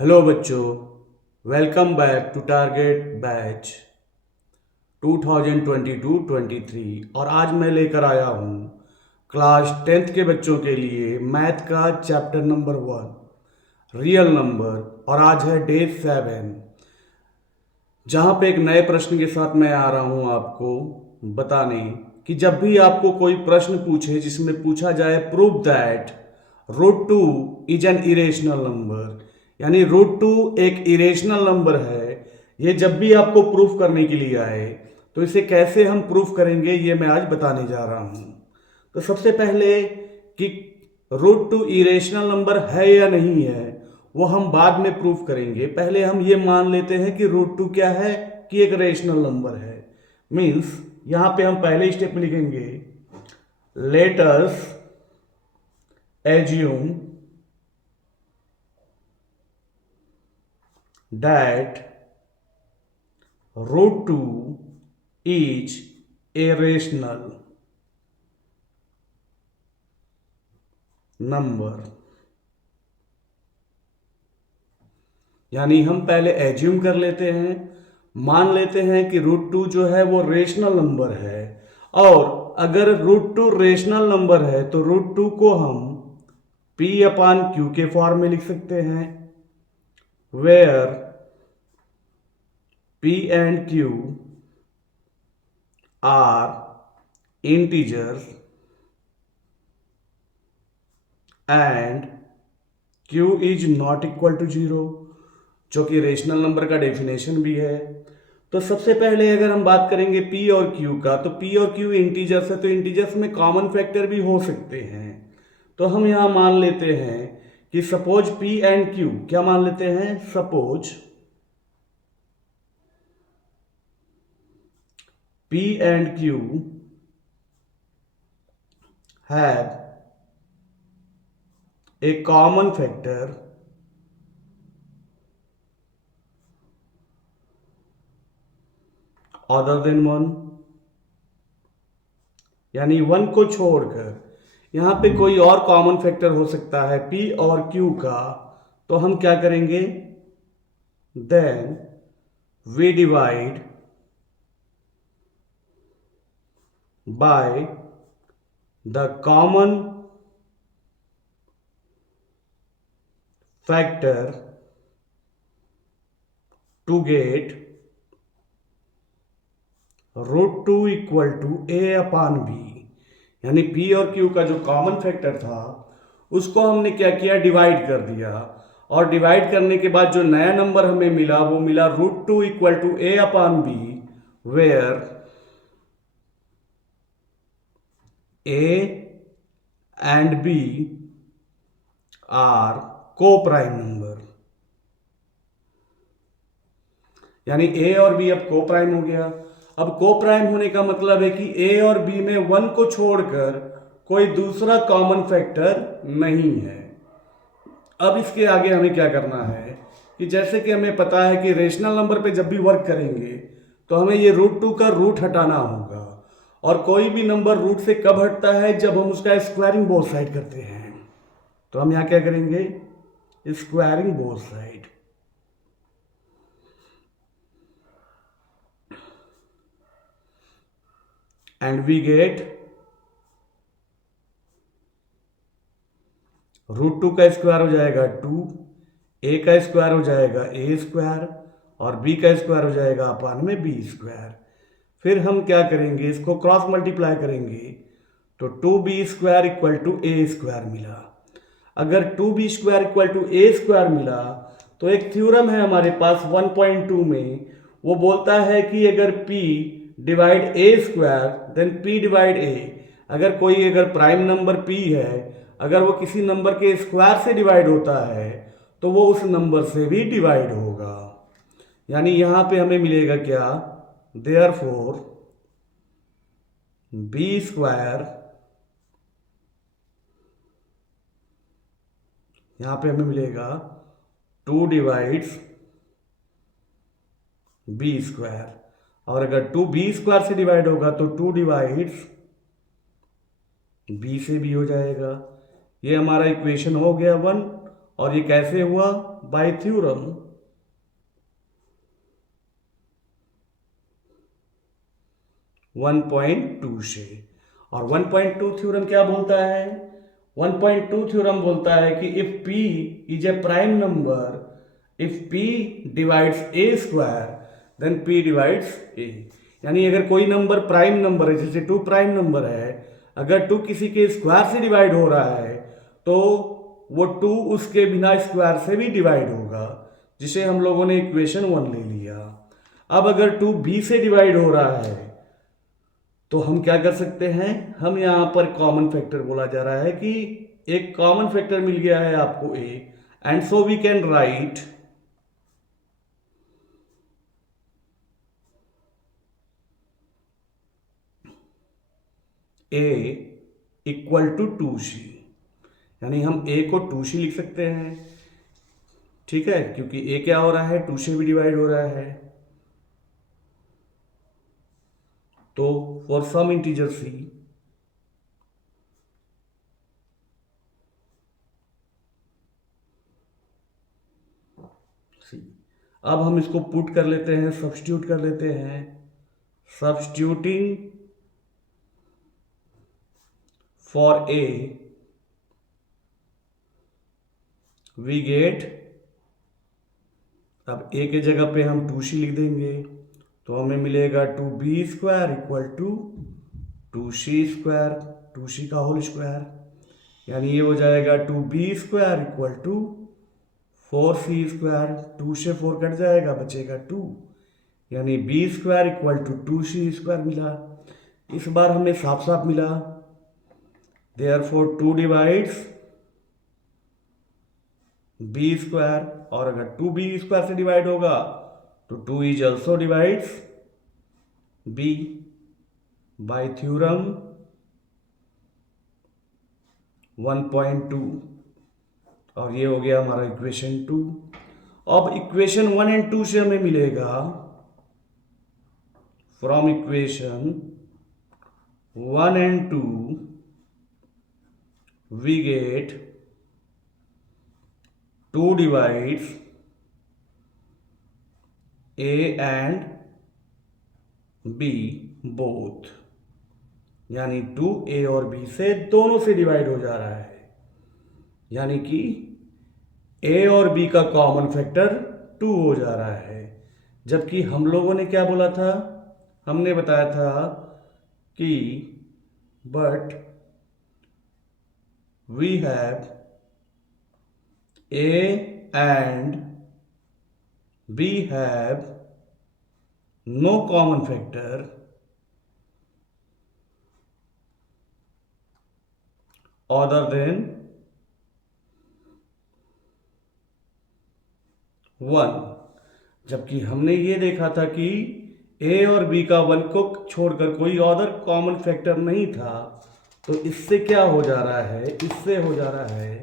Hello बच्चों, welcome back to target batch 2022-23। और आज मैं लेकर आया हूँ क्लास 10th के बच्चों के लिए मैथ का चैप्टर नंबर 1 रियल नंबर। और आज है डे 7 जहाँ पे एक नए प्रश्न के साथ मैं आ रहा हूँ आपको बताने कि जब भी आपको कोई प्रश्न पूछे जिसमें पूछा जाए prove that root two is an irrational number, यानी रूट टू एक इरेशनल नंबर है, ये जब भी आपको प्रूफ करने के लिए आए तो इसे कैसे हम प्रूफ करेंगे ये मैं आज बताने जा रहा हूँ। तो सबसे पहले कि रूट टू इरेशनल नंबर है या नहीं है वो हम बाद में प्रूफ करेंगे। पहले हम ये मान लेते हैं कि रूट टू क्या है, कि एक रेशनल नंबर है। मीन्स यहां पे हम पहले स्टेप में लिखेंगे let us assume that root two is a rational number. यानी हम पहले एज्यूम कर लेते हैं, मान लेते हैं कि रूट टू जो है वो रेशनल नंबर है। और अगर रूट टू रेशनल नंबर है तो रूट टू को हम P अपान क्यू के फॉर्म में लिख सकते हैं, where P and Q are integers and Q is not equal to zero, जो कि रेशनल नंबर का डेफिनेशन भी है। तो सबसे पहले अगर हम बात करेंगे P और Q का, तो P और Q इंटीजर्स है तो इंटीजर्स में कॉमन फैक्टर भी हो सकते हैं। तो हम यहां मान लेते हैं कि सपोज P एंड Q, क्या मान लेते हैं, suppose P and Q have a common factor other than one, यानी वन को छोड़कर यहां पे कोई और कॉमन फैक्टर हो सकता है P और Q का। तो हम क्या करेंगे, then we divide by the common factor to get root two equal to A upon B. यानी P और Q का जो कॉमन फैक्टर था उसको हमने क्या किया, डिवाइड कर दिया। और डिवाइड करने के बाद जो नया नंबर हमें मिला वो मिला root two equal to A upon B, where A and B are coprime number. यानी ए और बी अब को प्राइम हो गया। अब को प्राइम होने का मतलब है कि ए और बी में वन को छोड़कर कोई दूसरा कॉमन फैक्टर नहीं है। अब इसके आगे हमें क्या करना है कि जैसे कि हमें पता है कि रेशनल नंबर पे जब भी वर्क करेंगे तो हमें ये रूट टू का रूट हटाना होगा। और कोई भी नंबर रूट से कब हटता है, जब हम उसका स्क्वायरिंग बोथ साइड करते हैं। तो हम यहाँ क्या करेंगे, squaring both side, and we get root two का स्क्वायर हो जाएगा 2, ए का स्क्वायर हो जाएगा ए स्क्वायर, और बी का स्क्वायर हो जाएगा अपान में बी स्क्वायर। फिर हम क्या करेंगे, इसको क्रॉस मल्टीप्लाई करेंगे तो 2b² equal to A square मिला। अगर 2b² equal to A square मिला तो एक थ्योरम है हमारे पास 1.2 में, वो बोलता है कि अगर p डिवाइड ए स्क्वायर देन p डिवाइड ए। अगर कोई अगर प्राइम नंबर p है, अगर वो किसी नंबर के स्क्वायर से डिवाइड होता है तो वो उस नंबर से भी डिवाइड होगा। यानी यहां पे हमें मिलेगा क्या, देयरफॉर बी स्क्वायर, यहां पे हमें मिलेगा 2 डिवाइड्स बी स्क्वायर। और अगर 2b² से डिवाइड होगा तो 2 डिवाइड्स बी से भी हो जाएगा। ये हमारा इक्वेशन हो गया 1। और ये कैसे हुआ? Bye theorem. One point two से। और 1.2 थ्योरम क्या बोलता है? 1.2 थ्योरम बोलता है कि if p is a prime number, if p divides a square then p divides a। यानी अगर कोई नंबर प्राइम नंबर है, जैसे 2 प्राइम नंबर है, अगर 2 किसी के स्क्वायर से डिवाइड हो रहा है तो वो 2 उसके बिना स्क्वायर से भी डिवाइड होगा, जिसे हम लोगों ने इक्वेशन 1 ले लिया। अब अगर 2 b से डिवाइड हो रहा है तो हम क्या कर सकते हैं? हम यहां पर कॉमन फैक्टर बोला जा रहा है कि एक कॉमन फैक्टर मिल गया है आपको a, and so we can write a equal to 2c। यानी हम a को 2c लिख सकते हैं, ठीक है, क्योंकि a क्या हो रहा है? 2 से भी डिवाइड हो रहा है। तो फॉर सम इंटीजर c, अब हम इसको पुट कर लेते हैं, सब्स्टिट्यूट कर लेते हैं। Substituting for a we get, अब a के जगह पे हम 2c लिख देंगे तो हमें मिलेगा 2b square equal to 2c square, 2c का होल स्क्वायर। यानी ये हो जाएगा 2b square equal to 4c square, 2 से 4 कट जाएगा, बचेगा 2। यानी b square equal to 2c square मिला। इस बार हमें साफ साफ मिला, देयरफॉर 2 डिवाइड्स b स्क्वायर, और अगर 2b स्क्वायर से डिवाइड होगा तो 2 is also divides b bye theorem 1.2। और ये हो गया हमारा इक्वेशन 2। अब इक्वेशन 1 एंड 2 से हमें मिलेगा, from equation 1 and 2 we get 2 divides a and b both. यानी 2a और b से दोनों से डिवाइड हो जा रहा है, यानी कि a और b का कॉमन फैक्टर 2 हो जा रहा है। जबकि हम लोगों ने क्या बोला था? हमने बताया था कि but we have a and b have no common factor other than 1। जबकि हमने ये देखा था कि a और b का 1 को छोड़कर कोई अदर कॉमन फैक्टर नहीं था। तो इससे क्या हो जा रहा है? इससे हो जा रहा है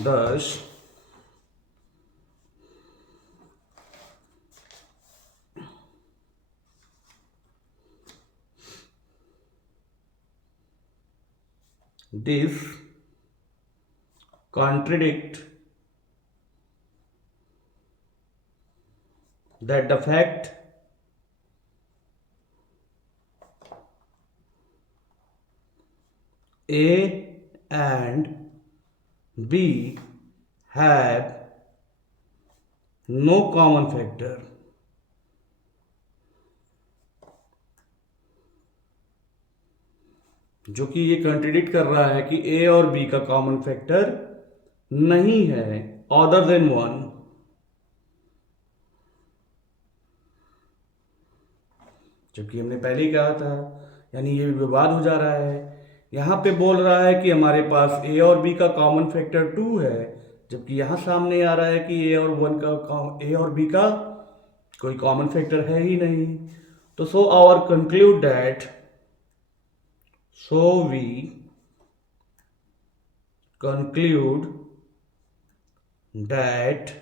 10 this contradict that the fact A and B have no common factor जो कि ये कंट्रडिक्ट कर रहा है कि A और B का कॉमन फैक्टर नहीं है अदर देन 1। जबकि हमने पहले ही कहा था, यानी ये विवाद हो जा रहा है। यहाँ पे बोल रहा है कि हमारे पास A और B का कॉमन फैक्टर 2 है, जबकि यहाँ सामने आ रहा है कि A और B का कोई कॉमन फैक्टर है ही नहीं। तो so our conclude that So we conclude that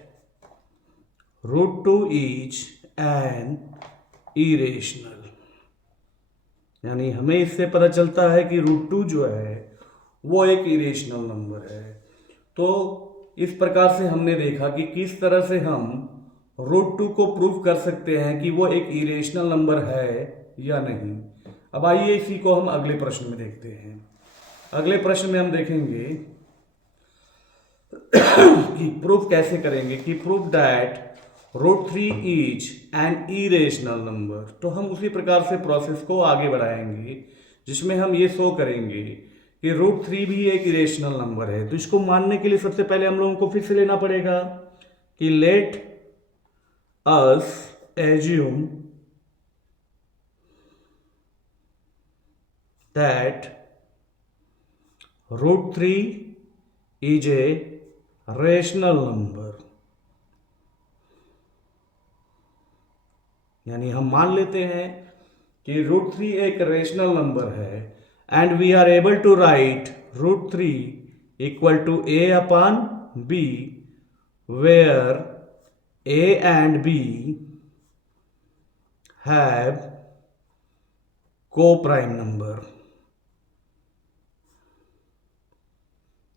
root 2 is an irrational। यानी हमें इससे पता चलता है कि रूट 2 जो है वो एक इरेशनल नंबर है। तो इस प्रकार से हमने देखा कि किस तरह से हम √2 को प्रूव कर सकते हैं कि वो एक इरेशनल नंबर है या नहीं। अब आइए इसी को हम अगले प्रश्न में देखते हैं। अगले प्रश्न में हम देखेंगे कि प्रूफ कैसे करेंगे कि proof that √3 is an irrational number. तो हम उसी प्रकार से प्रोसेस को आगे बढ़ाएंगे जिसमें हम ये शो करेंगे कि √3 भी एक इरेशनल नंबर है। तो इसको मानने के लिए सबसे पहले हम लोगों को फिर से लेना पड़ेगा कि let us assume that √3 is a rational number. यानी हम मान लेते हैं कि √3 एक रेशनल नंबर है and we are able to write √3 equal to a upon b where a and b have coprime number.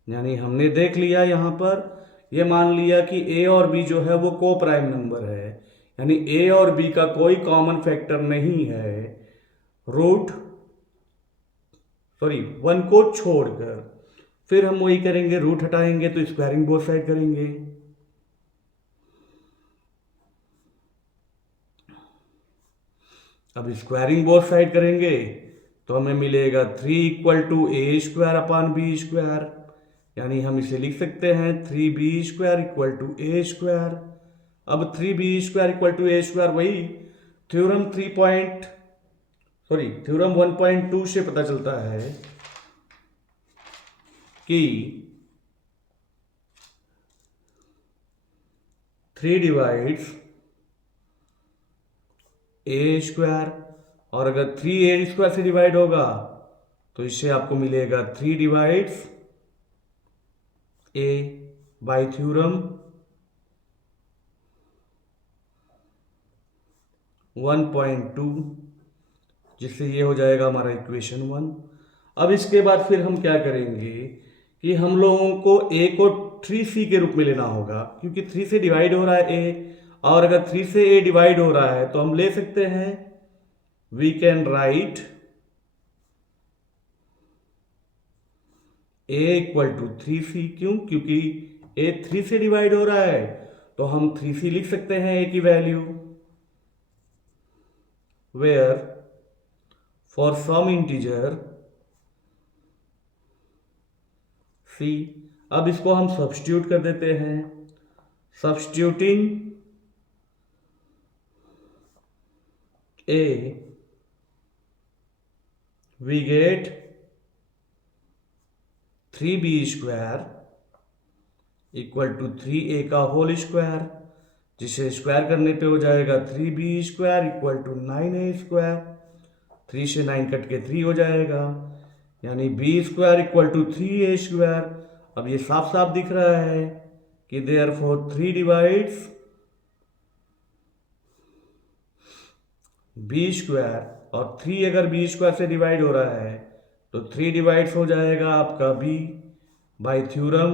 यानी हमने देख लिया यहां पर, ये मान लिया कि a और b जो है वो को प्राइम नंबर है, यानी a और b का कोई कॉमन फैक्टर नहीं है वन को छोड़कर। फिर हम वही करेंगे, रूट हटाएंगे तो स्क्वायरिंग बोथ साइड करेंगे। अब स्क्वायरिंग बोथ साइड करेंगे तो हमें मिलेगा 3 equal to A square upon B square. यानी हम इसे लिख सकते हैं 3b square equal to A square. अब 3b square equal to A square वही थ्योरम 1.2 से पता चलता है कि 3 डिवाइड्स ए स्क्वायर, और अगर 3 ए स्क्वायर से डिवाइड होगा तो इससे आपको मिलेगा 3 डिवाइड्स ए बाय थ्योरम 1.2, जिससे ये हो जाएगा हमारा इक्वेशन 1। अब इसके बाद फिर हम क्या करेंगे कि हम लोगों को a को 3c के रूप में लेना होगा, क्योंकि 3 से डिवाइड हो रहा है a, और अगर 3 से a डिवाइड हो रहा है तो हम ले सकते हैं, we can write a equal to 3c। क्यों? क्योंकि a 3 से डिवाइड हो रहा है तो हम 3c लिख सकते हैं a की value, where for some integer c। अब इसको हम सब्स्टिट्यूट कर देते हैं। Substituting a we get 3b square equal to 3a का होल स्क्वायर, जिसे स्क्वायर करने पे हो जाएगा 3b square equal to 9a square. 3 से 9 कट के 3 हो जाएगा, यानी b square equal to 3a square. अब ये साफ साफ दिख रहा है कि देयरफॉर 3 डिवाइड्स b स्क्वायर, और 3 अगर b स्क्वायर से डिवाइड हो रहा है तो 3 डिवाइड्स हो जाएगा आपका b बाय थ्योरम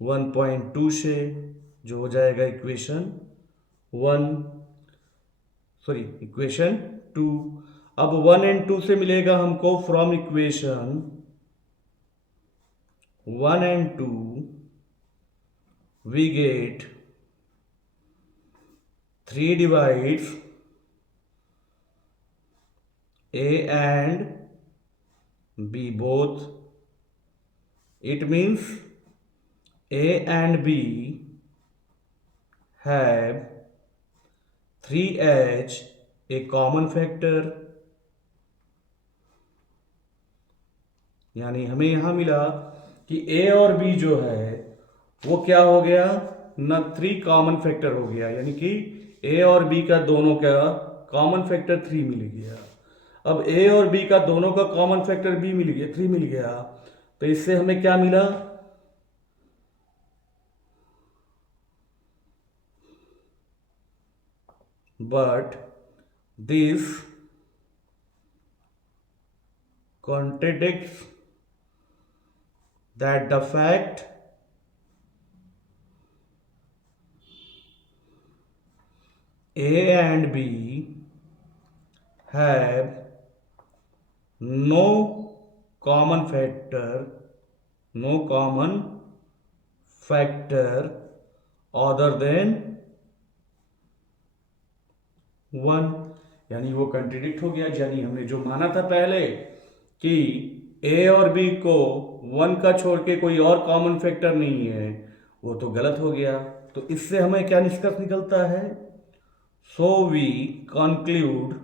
1.2 से, जो हो जाएगा इक्वेशन 2। अब 1 एंड 2 से मिलेगा हमको from equation 1 and 2 we get 3 divides a and b both. It means a and b have 3h a common factor। यानी हमें यहां मिला कि a और b जो है वो क्या हो गया ना, 3 कॉमन फैक्टर हो गया, यानी कि a और b का दोनों का कॉमन फैक्टर 3 मिल गया। अब a और b का दोनों का कॉमन फैक्टर b मिल गया, 3 मिल गया, तो इससे हमें क्या मिला, but this contradicts that the fact A and B have no common factor other than one. यानी वो कंट्रडिक्ट हो गया, यानी हमने जो माना था पहले कि ए और बी को वन का छोड़ के कोई और कॉमन फैक्टर नहीं है, वो तो गलत हो गया। तो इससे हमें क्या निष्कर्ष निकलता है? So we conclude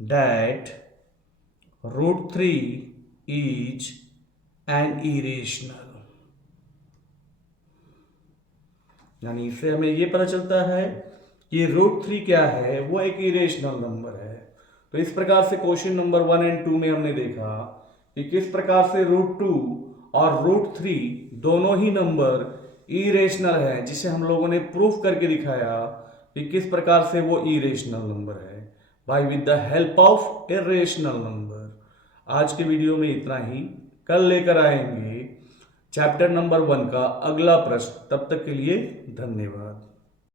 that √3 is an irrational. यानी इससे हमें ये पता चलता है कि √3 क्या है, वो एक इरेशनल नंबर है। तो इस प्रकार से क्वेश्चन नंबर 1 और 2 में हमने देखा कि किस प्रकार से √2 और √3 दोनों ही नंबर इरेशनल है, जिसे हम लोगों ने प्रूफ करके दिखाया कि किस प्रकार से वो इरेशनल नंबर है by with the help of irrational number. आज के वीडियो में इतना ही। कल लेकर आएंगे चैप्टर नंबर 1 का अगला प्रश्न। तब तक के लिए धन्यवाद।